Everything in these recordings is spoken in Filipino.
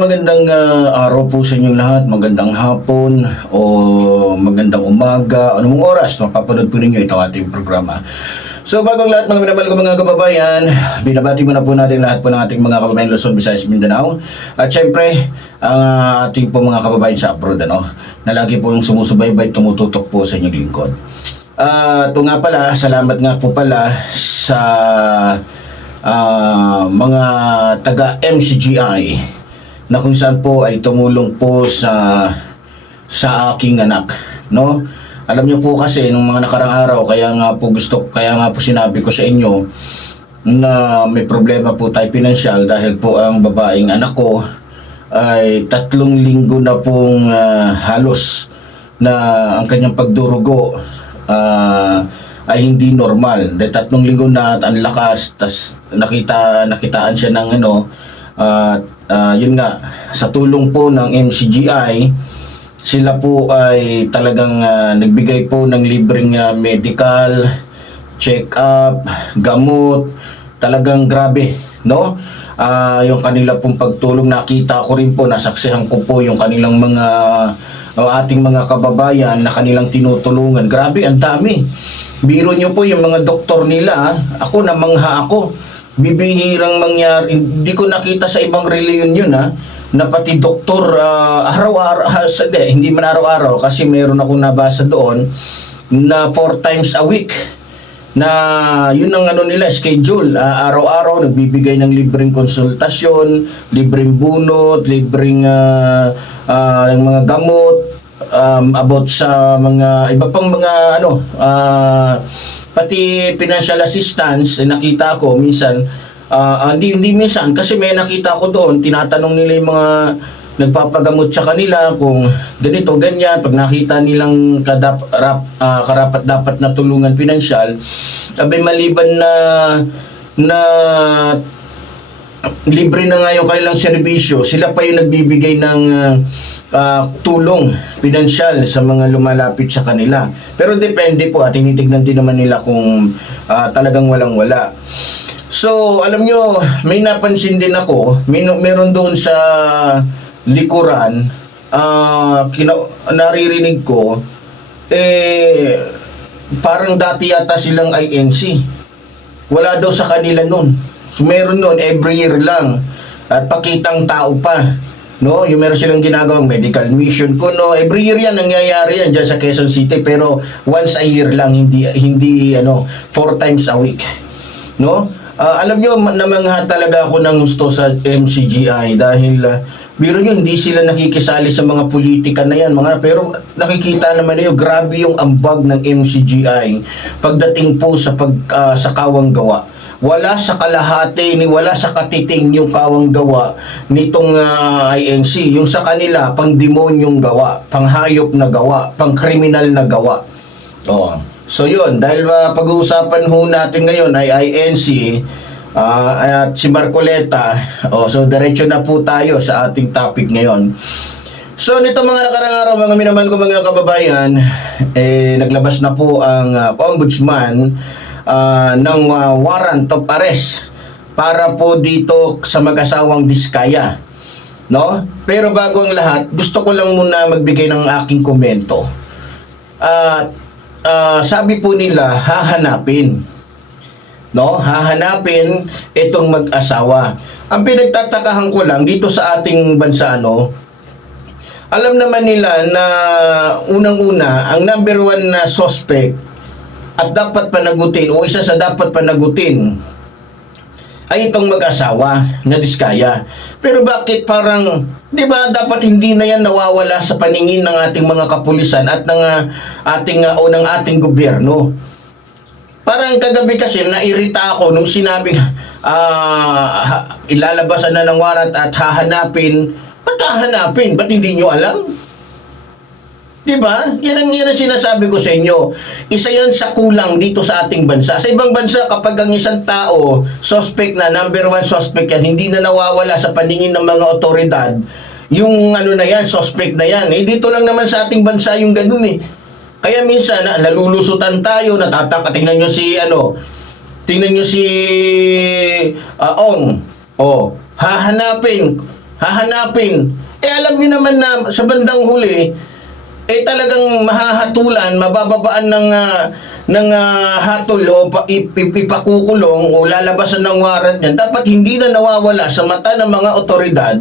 Magandang ah, araw po sa inyong lahat. Magandang hapon o magandang umaga. Anong oras mapapanood po ninyo itong ating programa. So bago ang lahat mga minamahal ko mga kababayan, binabati muna po natin lahat po ng ating mga kababayan Luzon, Visayas, Mindanao. At syempre, ang ating po mga kababayan sa abroad, ano, na lagi po sumusubaybay, tumututok po sa inyong lingkod. Ah, ito nga pala, salamat nga po pala sa ah, mga taga MCGI na kung saan po ay tumulong po sa sa aking anak, no? Alam niyo po kasi nung mga nakarang araw kaya nga po gusto kaya nga po sinabi ko sa inyo na may problema po tayo pinansyal dahil po ang babaeng anak ko ay tatlong linggo na pong ah, halos na ang kanyang pagdurugo ah, ay hindi normal. Dahil tatlong linggo na at ang lakas, tas nakita, nakitaan siya ng ano, at ah, yun nga, sa tulong po ng MCGI, sila po ay talagang ah, nagbigay po ng libreng ah, medical, check-up, gamot, talagang grabe, no? Ah, yung kanila pong pagtulong nakita ko rin po, nasaksihan ko po yung kanilang mga ang ating mga kababayan na kanilang tinutulungan. Grabe, ang dami. Biro nyo po yung mga doktor nila, ako namangha ako. Bibihirang mangyari, hindi ko nakita sa ibang reliyon yun ha, na pati doktor ah, araw-araw, ha, sa- hindi, hindi man araw-araw kasi meron akong nabasa doon na four times a week na yun ang ano nila schedule. Ah, araw-araw nagbibigay ng libreng konsultasyon libreng bunot libreng ah, ah, mga gamot um, about sa mga iba pang mga ano ah, pati financial assistance eh, nakita ko minsan ah, hindi hindi minsan kasi may nakita ko doon tinatanong nila yung mga nagpapagamot sa kanila kung ganito, ganyan, pag nakita nilang kadap, rap, ah, karapat dapat na tulungan pinansyal, abay maliban na na libre na nga yung kanilang serbisyo, sila pa yung nagbibigay ng ah, ah, tulong pinansyal sa mga lumalapit sa kanila. Pero depende po at tinitignan din naman nila kung ah, talagang walang-wala. So, alam nyo, may napansin din ako, may, meron doon sa likuran, ah kina- naririnig ko, eh, parang dati yata silang INC. Wala daw sa kanila nun. So, meron nun, every year lang. At pakitang tao pa. No, yung meron silang ginagawang medical mission ko no every year yan nangyayari yan diyan sa Quezon City pero once a year lang hindi hindi ano four times a week no Ah, alam nyo, ma- namangha talaga ako ng gusto sa MCGI dahil uh, biro nyo, hindi sila nakikisali sa mga politika na yan. Mga, pero nakikita naman nyo, grabe yung ambag ng MCGI pagdating po sa, pag, ah, sa kawang gawa. Wala sa kalahati, ni wala sa katiting yung kawang gawa nitong ah, INC. Yung sa kanila, pang demonyong gawa, pang hayop na gawa, pang kriminal na gawa. Oh. So yun, dahil uh, pag-uusapan ho natin ngayon ay INC ah, at si Marcoleta. Oh, so diretso na po tayo sa ating topic ngayon. So nito mga nakarang araw mga minamahal ko mga kababayan, eh naglabas na po ang ah, ombudsman ah, ng ah, warrant of arrest para po dito sa mag-asawang Diskaya. No? Pero bago ang lahat, gusto ko lang muna magbigay ng aking komento. At ah, sabi po nila, hahanapin. No? Hahanapin itong mag-asawa. Ang pinagtatakahan ko lang dito sa ating bansa, no? Alam naman nila na unang-una, ang number one na suspect at dapat panagutin o isa sa dapat panagutin ay itong mag-asawa na diskaya. Pero bakit parang, di ba dapat hindi na yan nawawala sa paningin ng ating mga kapulisan at ng ah, ating ah, o ng ating gobyerno? Parang kagabi kasi nairita ako nung sinabing ha- ilalabasan na ng warrant at hahanapin. Ba't hahanapin? Ba't hindi nyo alam? Di ba? Yan ang, yan ang sinasabi ko sa inyo. Isa yan sa kulang dito sa ating bansa. Sa ibang bansa, kapag ang isang tao, suspect na, number one suspect yan, hindi na nawawala sa paningin ng mga otoridad, yung ano na yan, suspect na yan. Eh, dito lang naman sa ating bansa yung ganun eh. Kaya minsan, na, nalulusutan tayo, natataka, tingnan nyo si, ano, tingnan nyo si ah, Ong. Oh, hahanapin. hahanapin. Eh alam niyo naman na sa bandang huli, eh talagang mahahatulan, mabababaan ng ah, ng ah, hatol o ip- o lalabasan ng warrant niyan. Dapat hindi na nawawala sa mata ng mga otoridad.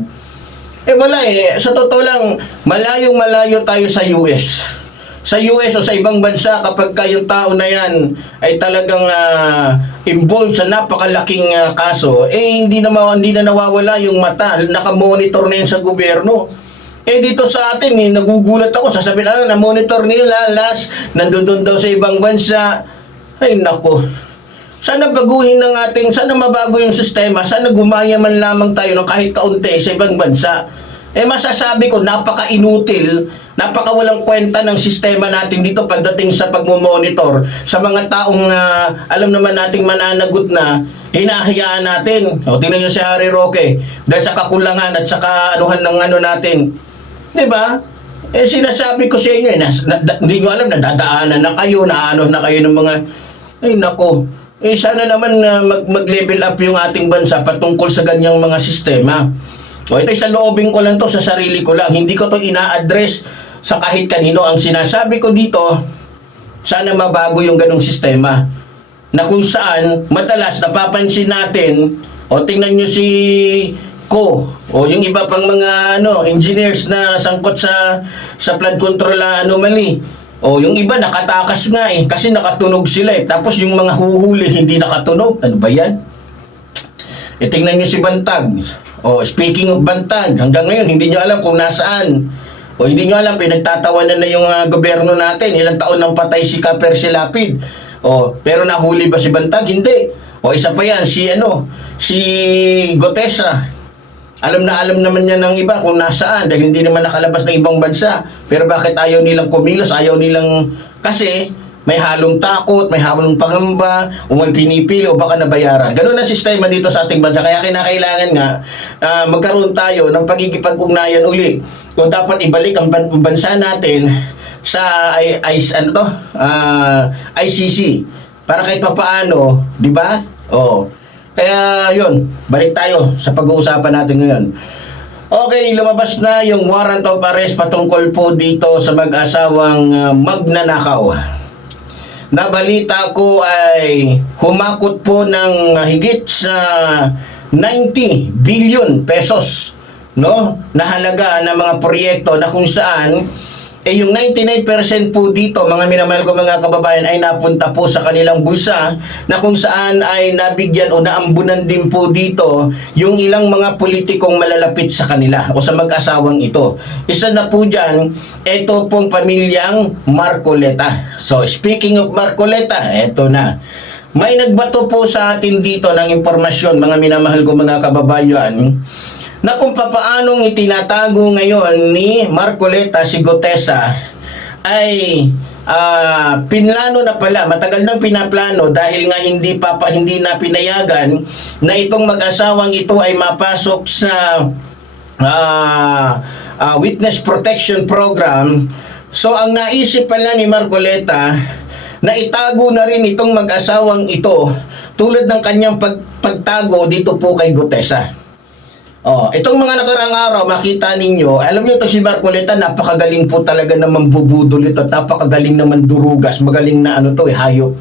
Eh wala eh. Sa totoo lang, malayong malayo tayo sa US. Sa US o sa ibang bansa kapag ka yung tao na yan ay talagang ah, involved sa napakalaking ah, kaso, eh hindi na, hindi na nawawala yung mata. Nakamonitor na yun sa gobyerno. Eh dito sa atin, eh, nagugulat ako. Sasabihin, ah, na-monitor nila last, nandun daw sa ibang bansa. Ay nako. Sana baguhin ng ating, sana mabago yung sistema, sana gumaya man lamang tayo ng kahit kaunti sa ibang bansa. Eh masasabi ko, napaka-inutil, napaka-walang kwenta ng sistema natin dito pagdating sa pagmumonitor sa mga taong ah, alam naman nating mananagot na hinahayaan natin. O tingnan nyo si Harry Roque, dahil sa kakulangan at sa kaanuhan ng ano natin. Di ba? Eh sinasabi ko sa inyo, eh, hindi nyo alam, nadadaanan na kayo, naano na kayo ng mga, ay nako, eh sana naman na mag, mag-level up yung ating bansa patungkol sa ganyang mga sistema. O ito sa loobin ko lang to, sa sarili ko lang. Hindi ko to ina-address sa kahit kanino. Ang sinasabi ko dito, sana mabago yung ganong sistema. Na kung saan, madalas napapansin natin, o tingnan nyo si Ko, o yung iba pang mga ano, engineers na sangkot sa sa flood control anomaly. O yung iba nakatakas nga eh, kasi nakatunog sila eh. Tapos yung mga huhuli hindi nakatunog. Ano ba yan? E tingnan nyo si Bantag. O speaking of Bantag, hanggang ngayon hindi nyo alam kung nasaan. O hindi nyo alam, pinagtatawanan na yung ah, gobyerno natin. Ilang taon nang patay si Kaper si Lapid. O, pero nahuli ba si Bantag? Hindi. O isa pa yan, si ano, si Gotesa. Alam na alam naman niya ng iba kung nasaan dahil hindi naman nakalabas ng ibang bansa. Pero bakit ayaw nilang kumilos? Ayaw nilang... Kasi may halong takot, may halong pangamba, o may pinipili o baka nabayaran. Ganun ang sistema dito sa ating bansa. Kaya kinakailangan nga ah, magkaroon tayo ng pagkikipag-ugnayan uli. Kung dapat ibalik ang ban- bansa natin sa I, I, ano to? Ah, ICC para kahit papaano, di ba? Oo. Kaya yun, balik tayo sa pag-uusapan natin ngayon. Okay, lumabas na yung warrant of arrest patungkol po dito sa mag-asawang ah, magnanakaw. Nabalita ko ay humakot po ng higit sa 90 billion pesos no na halaga ng mga proyekto na kung saan eh yung 99% po dito mga minamahal ko mga kababayan ay napunta po sa kanilang bulsa na kung saan ay nabigyan o naambunan din po dito yung ilang mga politikong malalapit sa kanila o sa mag-asawang ito. Isa na po dyan, ito pong pamilyang Marcoleta. So speaking of Marcoleta, ito na. May nagbato po sa atin dito ng impormasyon mga minamahal ko mga kababayan na kung papaanong itinatago ngayon ni Marcoleta si Gotesa ay ah, pinlano na pala, matagal nang pinaplano dahil nga hindi pa, hindi na pinayagan na itong mag-asawang ito ay mapasok sa ah, ah, witness protection program. So ang naisip pala ni Marcoleta na itago na rin itong mag-asawang ito tulad ng kanyang pag, pagtago dito po kay Gotesa. Oh, itong mga nakarang araw, makita ninyo, alam niyo to si Marcoleta, napakagaling po talaga na mambubudol ito, napakagaling naman durugas, magaling na ano to, eh, hayop.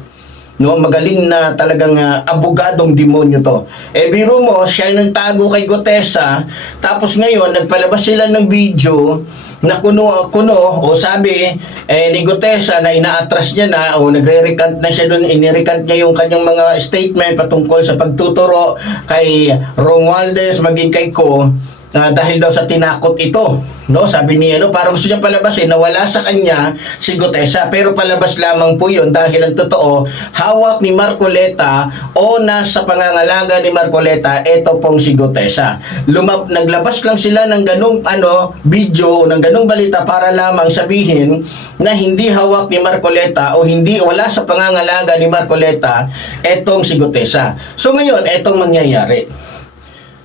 No, magaling na talagang ah, abogadong demonyo to. Eh biro mo, siya yung tago kay Gotesa, tapos ngayon nagpalabas sila ng video na kuno kuno o sabi eh ni Gotesa na inaatras niya na o nagre-recant na siya doon, inirecant niya yung kanyang mga statement patungkol sa pagtuturo kay Romualdez maging kay Ko na dahil daw sa tinakot ito. No, sabi niya, no, parang gusto niya palabasin na wala sa kanya si Gotesa, pero palabas lamang po 'yon dahil ang totoo, hawak ni Marcoleta o nasa pangangalaga ni Marcoleta ito pong si Gotesa. Lumab naglabas lang sila ng ganung ano video ng ganung balita para lamang sabihin na hindi hawak ni Marcoleta o hindi wala sa pangangalaga ni Marcoleta etong si Gotesa. So ngayon, etong mangyayari.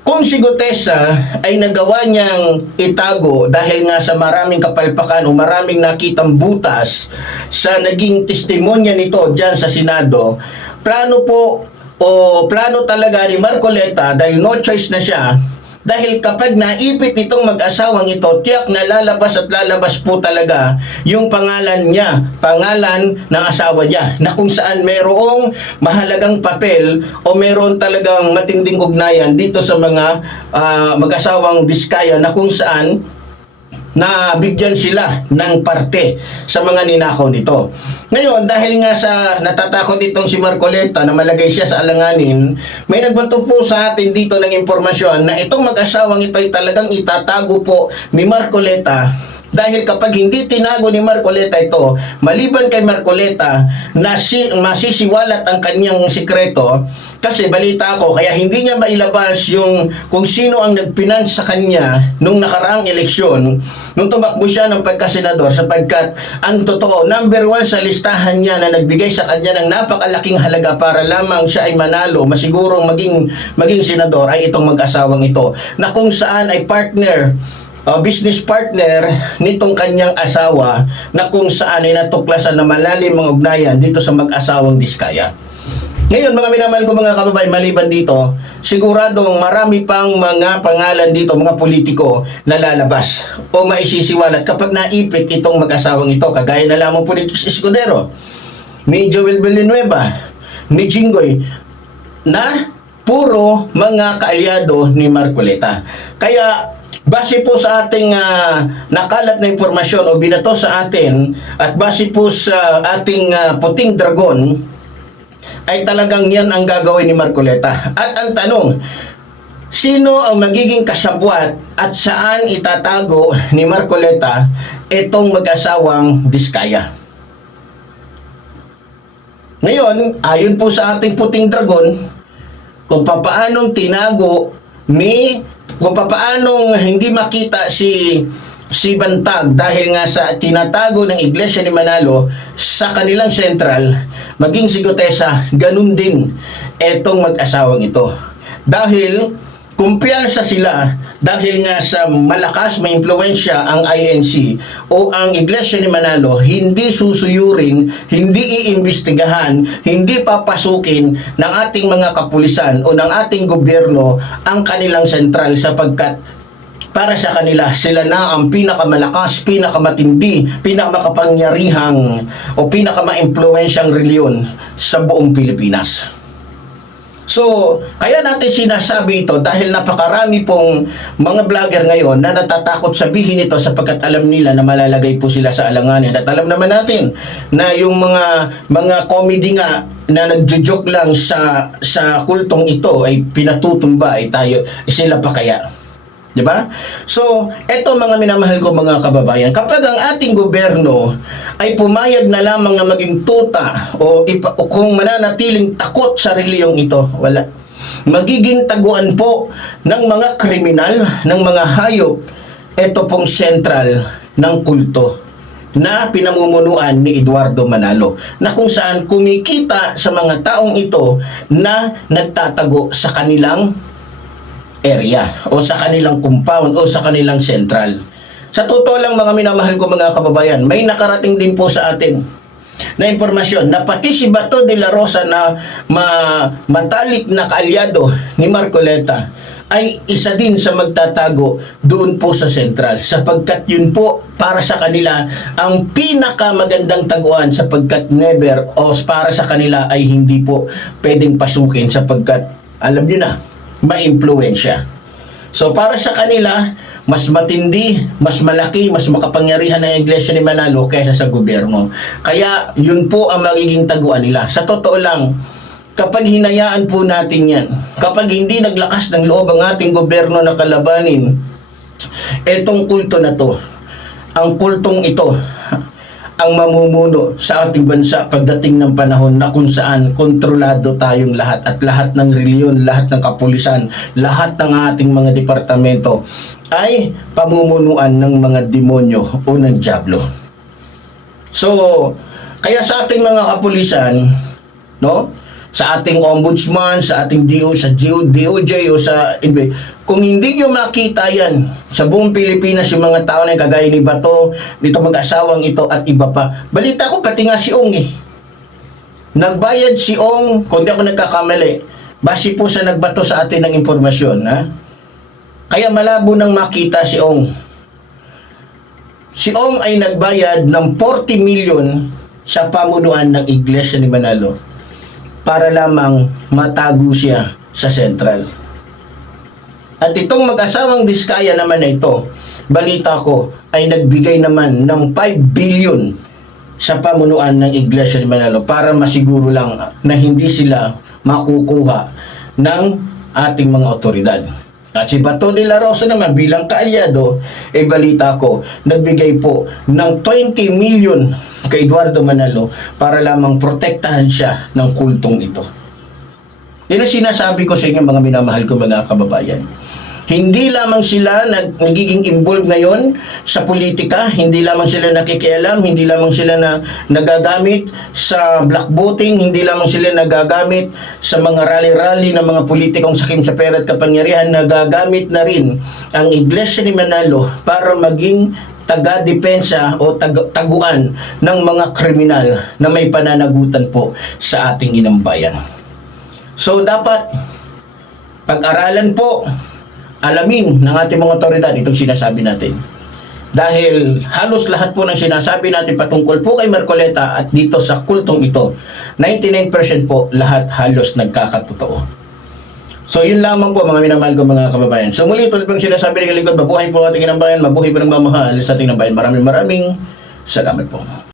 Kung si Gotesa ay nagawa niyang itago dahil nga sa maraming kapalpakan o maraming nakitang butas sa naging testimonya nito dyan sa Senado, plano po o plano talaga ni Marcoleta dahil no choice na siya Dahil kapag naipit itong mag-asawang ito, tiyak na lalabas at lalabas po talaga yung pangalan niya, pangalan ng asawa niya, na kung saan merong mahalagang papel o meron talagang matinding ugnayan dito sa mga ah, mag-asawang Biskaya na kung saan na bigyan sila ng parte sa mga ninakaw nito. Ngayon, dahil nga sa natatakot itong si Marcoleta na malagay siya sa alanganin, may nagbato po sa atin dito ng impormasyon na itong mag-asawang ito ay talagang itatago po ni Marcoleta dahil kapag hindi tinago ni Marcoleta ito, maliban kay Marcoleta na si, masisiwalat ang kanyang sikreto, kasi balita ko, kaya hindi niya mailabas yung kung sino ang nagpinans sa kanya nung nakaraang eleksyon, nung tumakbo siya ng pagkasenador, sapagkat ang totoo, number one sa listahan niya na nagbigay sa kanya ng napakalaking halaga para lamang siya ay manalo, masigurong maging, maging senador, ay itong mag-asawang ito, na kung saan ay partner uh, business partner nitong kanyang asawa na kung saan ay natuklasan na malalim ang ugnayan dito sa mag-asawang Diskaya. Ngayon, mga minamahal ko mga kababayan, maliban dito, siguradong marami pang mga pangalan dito, mga politiko na lalabas o maisisiwalat kapag naipit itong mag-asawang ito, kagaya na lamang po nito si Escudero, ni Joel Villanueva, ni Jinggoy, na puro mga kaalyado ni Marcoleta. Kaya base po sa ating ah, nakalat na impormasyon o binato sa atin at base po sa ating ah, puting dragon ay talagang yan ang gagawin ni Marcoleta. At ang tanong, sino ang magiging kasabwat at saan itatago ni Marcoleta itong mag-asawang Diskaya? Ngayon, ayon po sa ating puting dragon, kung papaanong tinago ni kung papaanong hindi makita si si Bantag dahil nga sa tinatago ng Iglesia ni Manalo sa kanilang sentral, maging si Gutesa, ganun din etong mag-asawang ito. Dahil kumpiyansa sila dahil nga sa malakas may impluensya ang INC o ang Iglesia ni Manalo hindi susuyurin, hindi iimbestigahan, hindi papasukin ng ating mga kapulisan o ng ating gobyerno ang kanilang sentral sapagkat para sa kanila, sila na ang pinakamalakas, pinakamatindi, pinakamakapangyarihang o pinakamaimpluwensyang reliyon sa buong Pilipinas. So, kaya natin sinasabi ito dahil napakarami pong mga vlogger ngayon na natatakot sabihin ito sapagkat alam nila na malalagay po sila sa alanganin. At alam naman natin na yung mga mga comedy nga na nagjo-joke lang sa sa kultong ito ay pinatutumba ay tayo eh, sila pa kaya. 'Di ba? So, eto mga minamahal ko mga kababayan, kapag ang ating gobyerno ay pumayag na lamang na maging tuta o, ipa, o kung mananatiling takot sa reliyong ito, wala. Magiging taguan po ng mga kriminal, ng mga hayop, ito pong sentral ng kulto na pinamumunuan ni Eduardo Manalo na kung saan kumikita sa mga taong ito na nagtatago sa kanilang area o sa kanilang compound o sa kanilang central. Sa totoo lang mga minamahal ko mga kababayan, may nakarating din po sa atin na impormasyon na pati si Bato de la Rosa na ma matalik na kaalyado ni Marcoleta ay isa din sa magtatago doon po sa sentral sapagkat yun po para sa kanila ang pinakamagandang taguan sapagkat never o para sa kanila ay hindi po pwedeng pasukin sapagkat alam niyo na maimpluwensya. So para sa kanila, mas matindi, mas malaki, mas makapangyarihan ng Iglesia ni Manalo kaysa sa gobyerno. Kaya yun po ang magiging taguan nila. Sa totoo lang, kapag hinayaan po natin yan, kapag hindi naglakas ng loob ang ating gobyerno na kalabanin, etong kulto na to, ang kultong ito, ang mamumuno sa ating bansa pagdating ng panahon na kung saan kontrolado tayong lahat at lahat ng reliyon, lahat ng kapulisan, lahat ng ating mga departamento ay pamumunuan ng mga demonyo o ng diablo. So, kaya sa ating mga kapulisan, no? Sa ating ombudsman, sa ating DO, sa DO, DOJ o sa kung hindi nyo makita yan sa buong Pilipinas yung mga tao na kagaya ni Bato, dito mag-asawang ito at iba pa. Balita ko pati nga si Ong eh. Nagbayad si Ong, kung ako nagkakamali, base po sa nagbato sa atin ng impormasyon, ha? Kaya malabo nang makita si Ong. Si Ong ay nagbayad ng 40 million sa pamunuan ng Iglesia ni Manalo para lamang matago siya sa sentral. At itong mag-asawang diskaya naman na ito, balita ko, ay nagbigay naman ng 5 billion sa pamunuan ng Iglesia ni Manalo para masiguro lang na hindi sila makukuha ng ating mga otoridad. At si Bato de la Rosa naman bilang kaalyado, eh balita ko, nagbigay po ng 20 million kay Eduardo Manalo para lamang protektahan siya ng kultong ito. Yan ang sinasabi ko sa inyo mga minamahal ko mga kababayan. Hindi lamang sila nag, nagiging involved ngayon sa politika, hindi lamang sila nakikialam, hindi lamang sila na nagagamit sa black voting, hindi lamang sila nagagamit sa mga rally-rally ng mga politikong sakim sa pera at kapangyarihan, nagagamit na rin ang Iglesia ni Manalo para maging taga-depensa o tag- taguan ng mga kriminal na may pananagutan po sa ating inambayan. So dapat pag-aralan po, alamin ng ating mga otoridad itong sinasabi natin. Dahil halos lahat po ng sinasabi natin patungkol po kay Marcoleta at dito sa kultong ito, 99% po lahat halos nagkakatotoo. So yun lamang po mga minamahal ko mga kababayan. So muli tulad pong sinasabi ng lingkod, mabuhay po ating inambayan, mabuhay po ng mamahal sa ating inambayan. Maraming maraming salamat po.